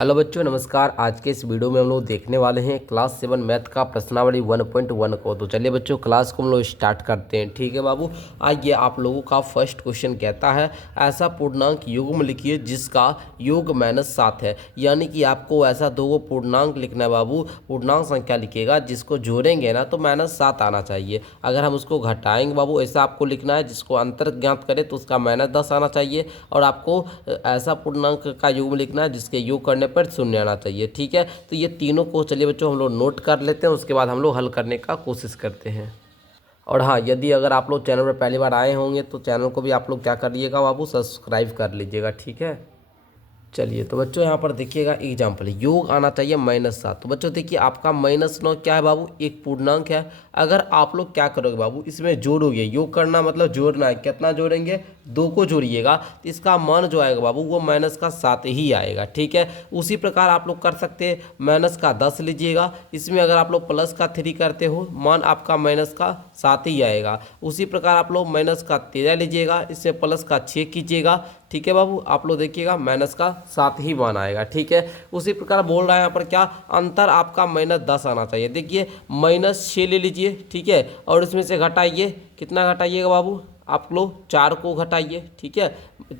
Hello बच्चों, नमस्कार। आज के इस वीडियो में हम लोग देखने वाले हैं क्लास 7 मैथ का प्रश्नावली 1.1 को। तो चलिए बच्चों, क्लास को हम लोग स्टार्ट करते हैं। ठीक है बाबू। आइए, आप लोगों का फर्स्ट क्वेश्चन कहता है ऐसा पूर्णांक युग्म लिखिए जिसका योग -7 है। यानी कि आपको ऐसा दो पूर्णांक लिखना है बाबू। पूर्णांक संख्या लिखिएगा जिसको जोड़ेंगे ना तो -7 आना चाहिए। अगर हम उसको घटाएंगे बाबू, ऐसा आपको लिखना है जिसको अंतर ज्ञात करें तो उसका -10 आना चाहिए। और आपको ऐसा पूर्णांक का युग्म लिखना है जिसके योग करने पर शून्य आना चाहिए। ठीक है, तो ये तीनों को चलिए बच्चों हम लोग नोट कर लेते हैं, उसके बाद हम लोग हल करने का कोशिश करते हैं। और हाँ, यदि अगर आप लोग चैनल पर पहली बार आए होंगे तो चैनल को भी आप लोग क्या करिएगा बाबू, सब्सक्राइब कर लीजिएगा। ठीक है, चलिए तो बच्चों यहाँ पर देखिएगा एग्जाम्पल, योग आना चाहिए -7। तो बच्चों देखिए आपका -9 क्या है बाबू, एक पूर्णांक है। अगर आप लोग क्या करोगे बाबू, इसमें जोड़ोगे, योग करना मतलब जोड़ना है। कितना जोड़ेंगे, 2 को जोड़िएगा तो इसका मान जो आएगा बाबू वो -7 ही आएगा। ठीक है, उसी प्रकार आप लोग कर सकते हैं, -10 लीजिएगा। इसमें अगर आप लोग +3 करते हो मान आपका -7 ही आएगा। उसी प्रकार आप लोग -13 लीजिएगा, इसमें +6 कीजिएगा। ठीक है बाबू, आप लोग देखिएगा -7 ही मान आएगा। ठीक है, उसी प्रकार बोल रहा है यहाँ पर क्या, अंतर आपका -10 आना चाहिए। देखिए -6 ले लीजिए। ठीक है, और इसमें से घटाइए, कितना घटाइएगा बाबू, आप लोग 4 को घटाइए। ठीक है,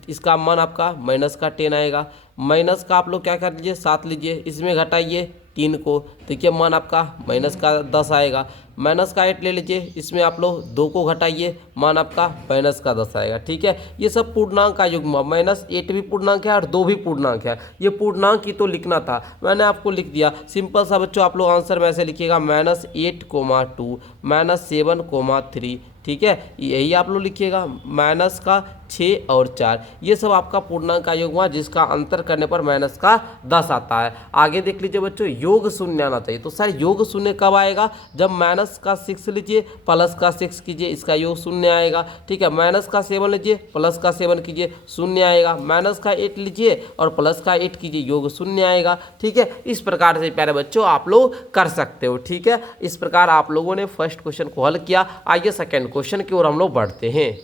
इसका मान आपका -10 आएगा। माइनस का आप लोग क्या कर लीजिए, 7 लीजिए, इसमें घटाइए 3 को, देखिए मान आपका -10 आएगा। -8 ले लीजिए, इसमें आप लोग 2 को घटाइए, मान आपका -10 आएगा। ठीक है, ये सब पूर्णांक का युग्म, -8 भी पूर्णांक है और 2 भी पूर्णांक है। ये पूर्णांक ही तो लिखना था, मैंने आपको लिख दिया। सिंपल सा बच्चों, आप लोग आंसर में ऐसे लिखिएगा -8,2 -7,3। ठीक है, यही आप लोग लिखिएगा, -6 और 4। ये सब आपका पूर्णांक का योग हुआ जिसका अंतर करने पर -10 आता है। आगे देख लीजिए बच्चों, योग शून्य आना चाहिए। तो सर योग शून्य कब आएगा, जब -6 लीजिए, +6 कीजिए, इसका योग शून्य आएगा। ठीक है, -7 लीजिए, +7 कीजिए, शून्य आएगा। -8 लीजिए और +8 कीजिए, योग शून्य आएगा। ठीक है, इस प्रकार से प्यारे बच्चों आप लोग कर सकते हो। ठीक है, इस प्रकार आप लोगों ने फर्स्ट क्वेश्चन को हल किया। आइए सेकेंड क्वेश्चन की ओर हम लोग बढ़ते हैं।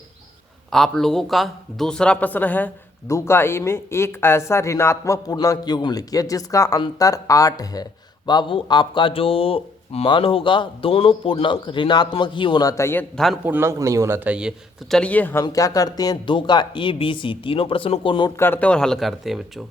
आप लोगों का दूसरा प्रश्न है 2 का ए में, एक ऐसा ऋणात्मक पूर्णांक युग्म लिखिए जिसका अंतर 8 है। बाबू आपका जो मान होगा, दोनों पूर्णांक ऋणात्मक ही होना चाहिए, धन पूर्णांक नहीं होना चाहिए। तो चलिए हम क्या करते हैं, 2 का ए बी सी तीनों प्रश्नों को नोट करते हैं और हल करते हैं बच्चों।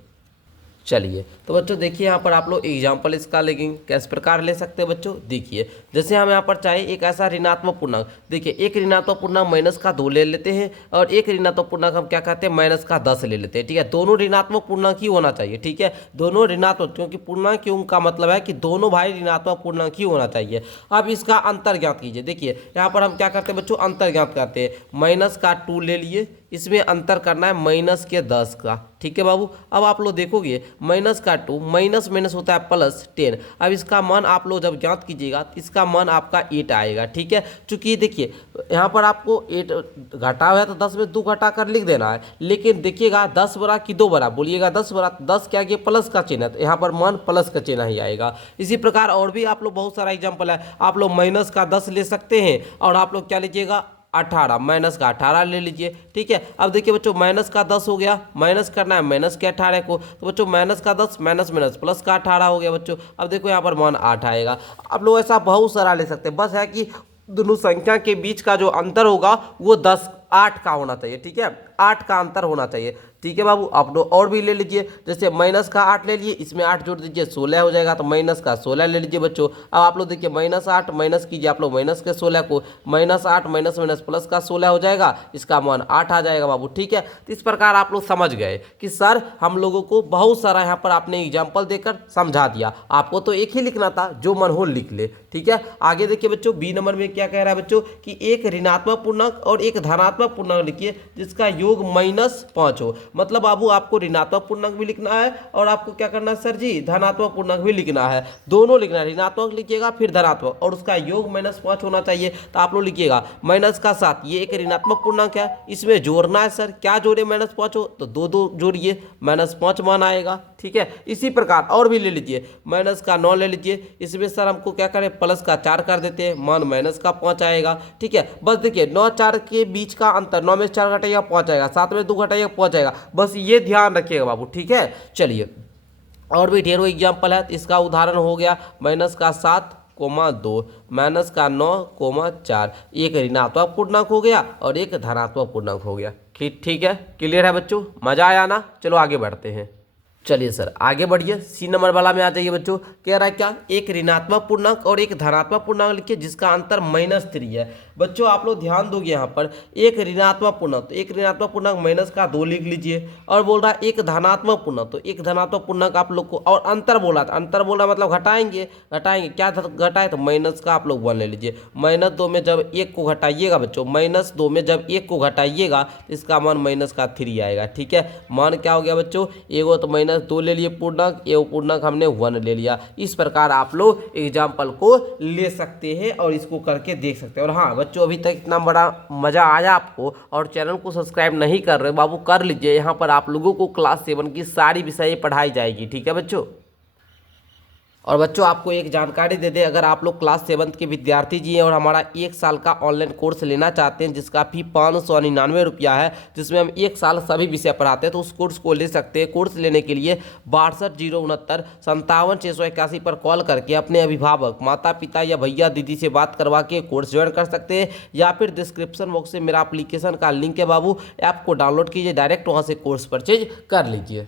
चलिए तो बच्चों देखिए, यहाँ पर आप लोग एग्जाम्पल इसका लेकिन किस प्रकार ले सकते हैं बच्चों। देखिए जैसे हम यहाँ पर चाहे एक ऐसा ऋणात्मक पूर्णांक, देखिए एक ऋणात्मक पूर्णांक -2 ले लेते हैं और एक ऋणात्मक पूर्णांक हम क्या कहते हैं, -10 ले लेते हैं। ठीक है, दोनों ऋणात्मक पूर्णांक ही होना चाहिए। ठीक है, दोनों ऋणात्मक, क्योंकि पूर्णांक युग्म का मतलब है कि दोनों भाई ऋणात्मक पूर्णांक ही होना चाहिए। अब इसका अंतर ज्ञात कीजिए। देखिए यहाँ पर हम क्या करते हैं बच्चों, अंतर ज्ञात करते हैं। -2 ले लिए, इसमें अंतर करना है -10 का। ठीक है बाबू, अब आप लोग देखोगे -2 माइनस माइनस होता है +10। अब इसका मान आप लोग जब ज्ञात कीजिएगा तो इसका मान आपका 8 आएगा। ठीक है, चूंकि देखिए यहाँ पर आपको 8 घटा हुआ है तो 10 में 2 घटा कर लिख देना है। लेकिन देखिएगा 10 बड़ा कि 2 बड़ा, बोलिएगा 10 बड़ा, 10 क्या कि प्लस का चिन्ह है तो यहाँ पर मान प्लस का चिन्ह ही आएगा। इसी प्रकार और भी आप लोग बहुत सारा एग्जाम्पल है, आप लोग -10 ले सकते हैं और आप लोग क्या लीजिएगा 18, -18 ले लीजिए। ठीक है, अब देखिए बच्चों -10 हो गया, माइनस करना है -18 को, तो बच्चों -10 माइनस माइनस +18 हो गया बच्चों। अब देखो यहाँ पर मान 8 आएगा। आप लोग ऐसा बहुत सारा ले सकते हैं, बस है कि दोनों संख्या के बीच का जो अंतर होगा वो 8 का होना चाहिए। ठीक है, 8 का अंतर होना चाहिए। ठीक है बाबू, आप लोग और भी ले लीजिए, जैसे -8 ले लिए, इसमें 8 जोड़ दीजिए 16 हो जाएगा, तो -16 ले लीजिए बच्चों। अब आप लोग देखिए -8 माइनस कीजिए, आप लोग -16 को, -8 माइनस माइनस +16 हो जाएगा, इसका मान 8 आ जाएगा बाबू। ठीक है, तो इस प्रकार आप लोग समझ गए कि सर हम लोगों को बहुत सारा यहाँ पर आपने एग्जाम्पल देकर समझा दिया। आपको तो एक ही लिखना था, जो मन हो लिख ले। ठीक है, आगे देखिए बच्चों, बी नंबर में क्या कह रहा है बच्चों कि एक ऋणात्मक पूर्णांक और एक धनात्मक पूर्णांक लिखिए जिसका योग -5 हो। मतलब बाबू आपको ऋणात्मक पूर्णांक भी लिखना है और आपको क्या करना है सर जी, धनात्मक पूर्णांक भी लिखना है। दोनों लिखना है, ऋणात्मक लिखिएगा फिर धनात्मक, और उसका योग -5 होना चाहिए। तो आप लोग लिखिएगा -7, ये एक ऋणात्मक पूर्णांक है, इसमें जोड़ना है। सर क्या जोड़े, -5 हो तो 2 जोड़िए, -5 मान आएगा। ठीक है, इसी प्रकार और भी ले लीजिए, -9 ले लीजिए, इसमें सर हमको क्या करें, +4 कर देते हैं, मान -5 आएगा। ठीक है, बस देखिए 9 4 के बीच का अंतर, 9 में 4 घटाइएगा 5 आएगा, 7 में 2 घटाइएगा 5 आएगा। बस ये ध्यान रखिएगा बाबू। ठीक है, चलिए और भी ढेरों एग्जाम्पल है। तो इसका उदाहरण हो गया -7,2 -9,4। एक ऋणात्मक पूर्णांक हो गया और एक धनात्मक पूर्णांक हो गया। ठीक है, क्लियर है बच्चों, मजा आया ना। चलो आगे बढ़ते हैं। चलिए सर आगे बढ़िए, सी नंबर वाला में आ जाइए बच्चों। कह रहा है क्या, एक ऋणात्मक पूर्णांक और एक धनात्मक पूर्णांक लिखिए जिसका अंतर -3 है। बच्चों आप लोग ध्यान दोगे यहाँ पर, एक ऋणात्मक पूर्णांक, तो एक ऋणात्मक पूर्णांक -2 लिख लीजिए। और बोल रहा है एक धनात्मक पूर्णांक, तो एक धनात्मक पूर्णांक आप लोग को, और अंतर बोला था, अंतर बोला मतलब घटाएंगे, क्या घटाए तो माइनस का आप लोग 1 ले लीजिए। -2 में जब 1 को घटाइएगा बच्चों, -2 में जब 1 को घटाइएगा तो इसका मान -3 आएगा। ठीक है, मान क्या हो गया बच्चों, एगो तो -2 ले लिए पूर्णांक, एगो पूर्णांक हमने 1 ले लिया। इस प्रकार आप लोग एग्जाम्पल को ले सकते हैं और इसको करके देख सकते हैं। और हाँ बच्चों, अभी तक इतना बड़ा मजा आया आपको और चैनल को सब्सक्राइब नहीं कर रहे बाबू, कर लीजिए। यहाँ पर आप लोगों को क्लास 7 की सारी विषय पढ़ाई जाएगी। ठीक है बच्चों। और बच्चों आपको एक जानकारी दे दें, अगर आप लोग क्लास 7 के विद्यार्थी जी हैं और हमारा 1 साल का ऑनलाइन कोर्स लेना चाहते हैं जिसका फी 599 रुपया है, जिसमें हम 1 साल सभी विषय पढ़ाते हैं, तो उस कोर्स को ले सकते हैं। कोर्स लेने के लिए 62 069 57 681 पर कॉल करके अपने अभिभावक, माता पिता या भैया दीदी से बात करवा के कोर्स ज्वाइन कर सकते हैं, या फिर डिस्क्रिप्शन बॉक्स में मेरा एप्लीकेशन का लिंक है बाबू, ऐप को डाउनलोड कीजिए, डायरेक्ट वहाँ से कोर्स परचेज कर लीजिए।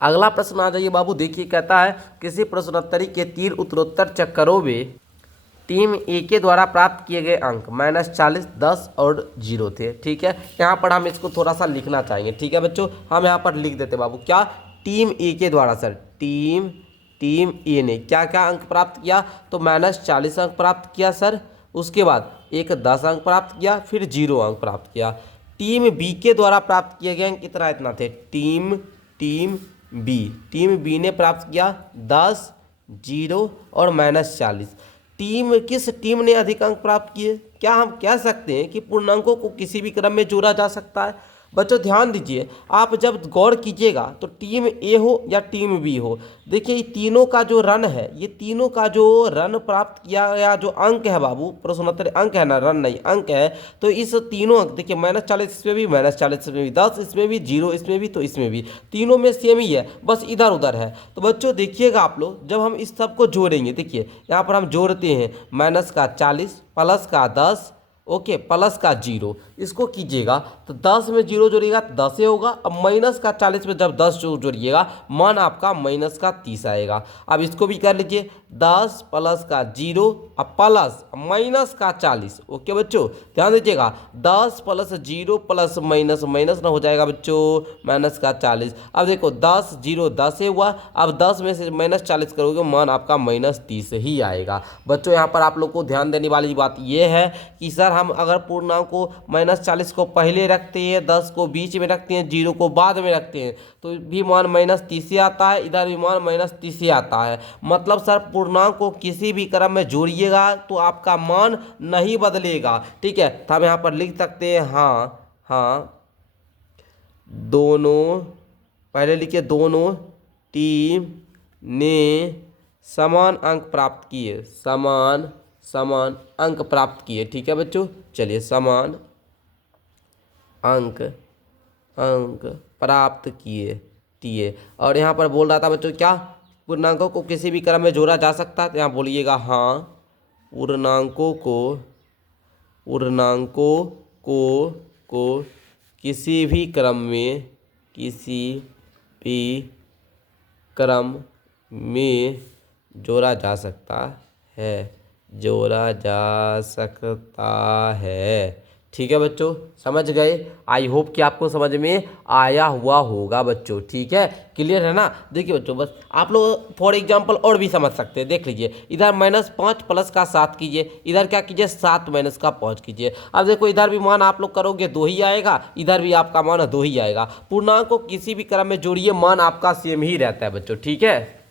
अगला प्रश्न आ जाइए बाबू, देखिए कहता है किसी प्रश्नोत्तरी के 3 उत्तरोत्तर चक्करों में टीम ए के द्वारा प्राप्त किए गए अंक -40, 10 और 0 थे। ठीक है, यहाँ पर हम इसको थोड़ा सा लिखना चाहेंगे। ठीक है बच्चों, हम यहाँ पर लिख देते बाबू, क्या टीम ए के द्वारा, सर टीम ए ने क्या क्या अंक प्राप्त किया, तो -40 अंक प्राप्त किया सर, उसके बाद एक 10 अंक प्राप्त किया, फिर 0 अंक प्राप्त किया। टीम बी के द्वारा प्राप्त किए गए अंक कितना, इतना थे। टीम बी ने प्राप्त किया 10, 0 और -40। किस टीम ने अधिक अंक प्राप्त किए? क्या हम कह सकते हैं कि पूर्णांकों को किसी भी क्रम में जोड़ा जा सकता है? बच्चों ध्यान दीजिए, आप जब गौर कीजिएगा तो टीम ए हो या टीम बी हो, देखिए ये तीनों का जो रन है, ये तीनों का जो रन प्राप्त किया गया जो अंक है बाबू, प्रश्नोत्तर अंक है ना, रन नहीं अंक है, तो इस तीनों अंक देखिए -40 इसमें भी, -40 इसमें भी, 10 इसमें भी, 0 इसमें भी, तो इसमें भी, तीनों में सेम ही है, बस इधर उधर है। तो बच्चों देखिएगा आप लोग, जब हम इस सब को जोड़ेंगे, देखिए यहाँ पर हम जोड़ते हैं -40 प्लस का 10, ओके, प्लस का 0, इसको कीजिएगा तो 10 में 0 जोड़िएगा तो 10 ही होगा। अब -40 में जब 10 जोड़िएगा मान आपका -30 आएगा। अब इसको भी कर लीजिए, 10 प्लस का 0 अब प्लस -40। ओके बच्चों ध्यान दीजिएगा, 10 प्लस 0 प्लस माइनस ना हो जाएगा बच्चों -40। अब देखो 10 0 10 ही हुआ, अब 10 में से -40 करोगे मान आपका -30 ही आएगा। बच्चों यहाँ पर आप लोग को ध्यान देने वाली बात यह है कि सर हम अगर पूर्णांक को -40 को पहले रखते हैं, 10 को बीच में रखते हैं, 0 को बाद में रखते हैं, तो भी मान -30 आता है, इधर भी मान -30 आता है। मतलब सर पूर्णांक को किसी भी क्रम में जोड़िएगा तो आपका मान नहीं बदलेगा। ठीक है, तो हम यहाँ पर लिख सकते हैं हाँ दोनों, पहले लिखिए दोनों टीम ने समान अंक प्राप्त किए, समान अंक प्राप्त किए। ठीक है बच्चों, चलिए समान अंक प्राप्त किए। और यहाँ पर बोल रहा था बच्चों क्या पूर्णांकों को किसी भी क्रम में जोड़ा जा सकता है, तो यहाँ बोलिएगा हाँ पूर्णांकों को किसी भी क्रम में जोड़ा जा सकता है। ठीक है बच्चों, समझ गए? आई होप कि आपको समझ में आया हुआ होगा बच्चों। ठीक है, क्लियर है ना? देखिए बच्चों, बस आप लोग फॉर एग्जांपल और भी समझ सकते हैं। देख लीजिए, इधर -5 प्लस का 7 कीजिए, इधर क्या कीजिए 7 माइनस का 5 कीजिए। अब देखो इधर भी मान आप लोग करोगे 2 ही आएगा, इधर भी आपका मान 2 ही आएगा। पूर्णांक को किसी भी क्रम में जोड़िए, मान आपका सेम ही रहता है बच्चों। ठीक है,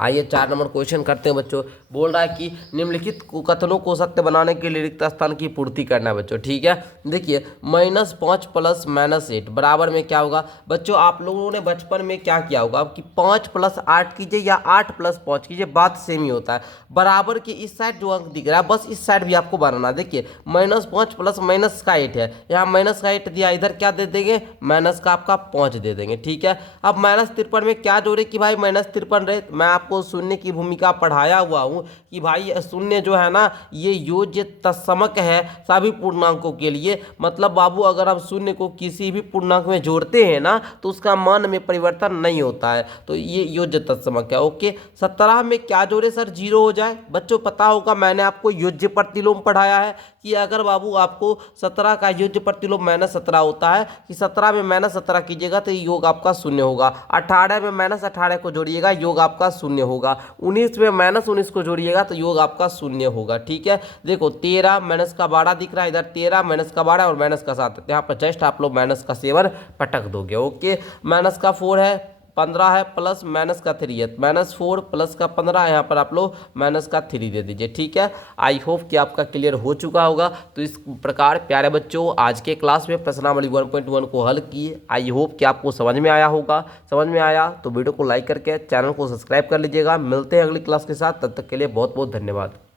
आइए 4 नंबर क्वेश्चन करते हैं बच्चों। बोल रहा है कि निम्नलिखित कथनों को सत्य बनाने के लिए रिक्त स्थान की पूर्ति करना है बच्चों। ठीक है, देखिए -5 प्लस -8 बराबर में क्या होगा बच्चों। आप लोगों ने बचपन में क्या किया होगा कि 5 प्लस 8 कीजिए या 8 प्लस 5 कीजिए, बात सेम ही होता है। बराबर के इस साइड जो अंक दिख रहा है बस इस साइड भी आपको बनाना। देखिए -5 प्लस माइनस का 8 है, यहाँ माइनस का 8 दिया, इधर क्या दे देंगे माइनस का आपका 5 दे देंगे। ठीक है, अब -53 में क्या जोड़े कि भाई -53 रहे। मैं आपको शून्य की भूमिका पढ़ाया हुआ हूँ कि भाई शून्य जो है ना ये योज्य तत्समक है सभी पूर्णांकों के लिए। मतलब बाबू अगर हम शून्य को किसी भी पूर्णांक में जोड़ते हैं ना तो उसका मान में परिवर्तन नहीं होता है, तो ये योज्य तत्समक है। ओके, 17 में क्या जोड़े सर 0 हो जाए। बच्चों पता होगा मैंने आपको योज्य प्रतिलोम पढ़ाया है कि अगर बाबू आपको 17 का योज्य प्रतिलोम -17 होता है कि 17 में -17 कीजिएगा तो योग आपका शून्य होगा। 18 में -18 को जोड़िएगा योग आपका शून्य होगा। 19 में -19 को जोड़िएगा तो योग आपका शून्य होगा। ठीक है, देखो 13 माइनस का 12 दिख रहा है, इधर 13 माइनस का 12 और माइनस का 7, यहाँ पर जस्ट आप लोग माइनस का 7 पटक दोगे। ओके, माइनस का 4 है, 15 है, प्लस माइनस का 3 है, -4 प्लस का 15, यहाँ पर आप लोग माइनस का 3 दे दीजिए। ठीक है, आई होप कि आपका क्लियर हो चुका होगा। तो इस प्रकार प्यारे बच्चों आज के क्लास में प्रश्नावली 1.1 को हल किए। आई होप कि आपको समझ में आया होगा। समझ में आया तो वीडियो को लाइक करके चैनल को सब्सक्राइब कर लीजिएगा। मिलते हैं अगली क्लास के साथ, तब तक के लिए बहुत बहुत धन्यवाद।